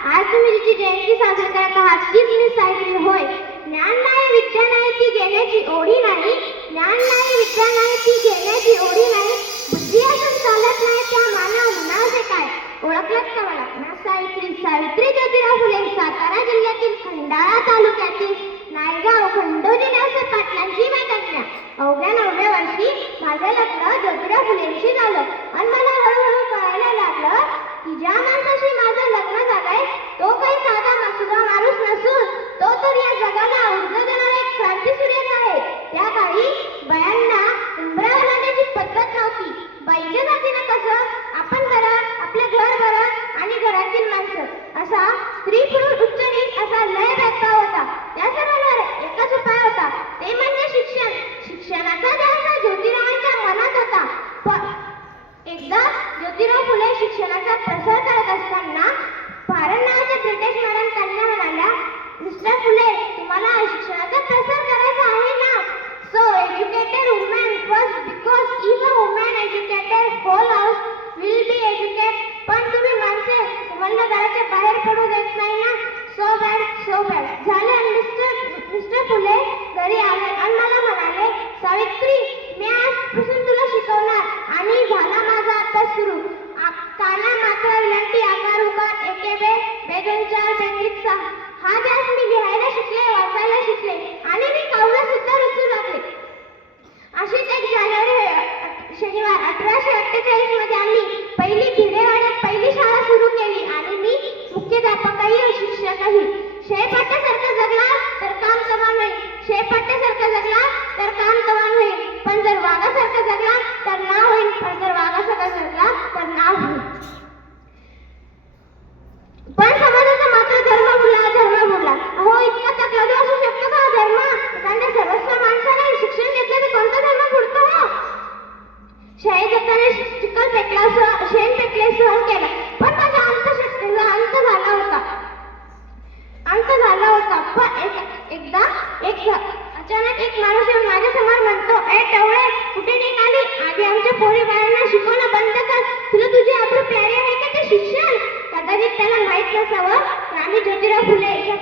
आज तुम्ही जिची जयंती साजरी करत आहात तीच मी सावित्री होय. ज्ञान नाही विद्या नाही ती घेण्याची ओढी नाही, ज्ञान नाही विद्या नाही ती घेण्याची ओढी नाही, बुद्धी असून चालत नाही त्या मानव म्हणावे काय. ओळखलंच का मला? ना सावित्री सावित्री ज्योतिराव फुले, सातारा जिल्ह्यातील खंडाळा तालुक्यातील नायगाव खंडोजी नावसे पाटलांची मी कन्या. अवघ्या 9व्या वर्षी माझे लग्न ज्योतिराव फुलेंशी झालं आणि मला हळूहळू कळायला लागलं की ज्या माणसाशी माझं लग्न झालंय तो काही साधा मासुदा माणूस नसून तो तर या जगाला ऊर्जा देणारा एक क्रांतीसूर्यच आहे. त्या काळी बायांना उंबरा ओलांडण्याची पद्धत नव्हती. बाईच्या जातीनं कसं आपण बरं, आपलं घर बरं आणि घरातील माणसं असा स्त्री पुरुष उच्च नीच असा लय भेदभाव होता. त्या सर्वांवर एकच उपाय होता, ते म्हणजे शिक्षण. शिक्षणाचा ध्यास ज्योतिरावांच्या मनात होता. एकदा ज्योतिराव फुले शिक्षणाचा प्रसार करत असताना भारत नावाच्या ब्रिटिश मॅडम त्यांना म्हणाल्या, मिस्टर फुले तुम्हाला शिक्षणाचा प्रसार करायचा आहे ना? So educated women first, because if a woman educated whole house will be educated. पण तुम्ही माणसे तुम्हाला घराच्या बाहेर पडू देत नाही ना. सो बॅड सो बॅड झालं. मिस्टर फुले घरी आले आणि मला म्हणाले, सावित्री मी आजपासून तुला शिकवणार आणि झाला माझा अभ्यास सुरू. काना मात्रा विलांटी आकार उकार एके बे बे दोन चार बेत्रिक सहा हा ध्यास मी लिहायला शिकले, वाचायला शिकले आणि मी कवलं सुद्धा रचू लागले. अशीच 1 जानेवारी शनिवार 1848 मध्ये आम्ही पहिली भिडेवाड्यात पहिली शाळा सुरू केली आणि मी मुख्याध्यापकही शिक्षकही. शेपाट्यासारखं जगला तर काम समान होईल, शेपाट्यासारखं जगला तर काम समान होईल, पण जर वाघासारखं जगला तर नाव होईल, पण जर वाघासारखं जगला तर नाव होईल. पण समाजाचा मात्र धर्म बोलला. अहो इतका तकलादू असू शकतो का धर्म? एखाद्या सर्वस्व माणसाने शिक्षण घेतलं तर कोणता धर्म पुढतो हो? शाळेत जाताना चिखल फेकला, शेण फेकले, सहन केलं, पण माझ्या अंतशक्तीचा अंत झाला होता. पण एकदा अचानक एक माणूस येऊन माझ्या समोर म्हणतो, ए टवळे कुठे निघाली? आधी आमच्या पोरी बाळांना शिकवणं बंद कर. तुला तुझी आपलं प्यारे आहे का ते शिक्षण? कदाचित त्याला माहित नसावं की आम्ही ज्योतिराव फुले यांच्या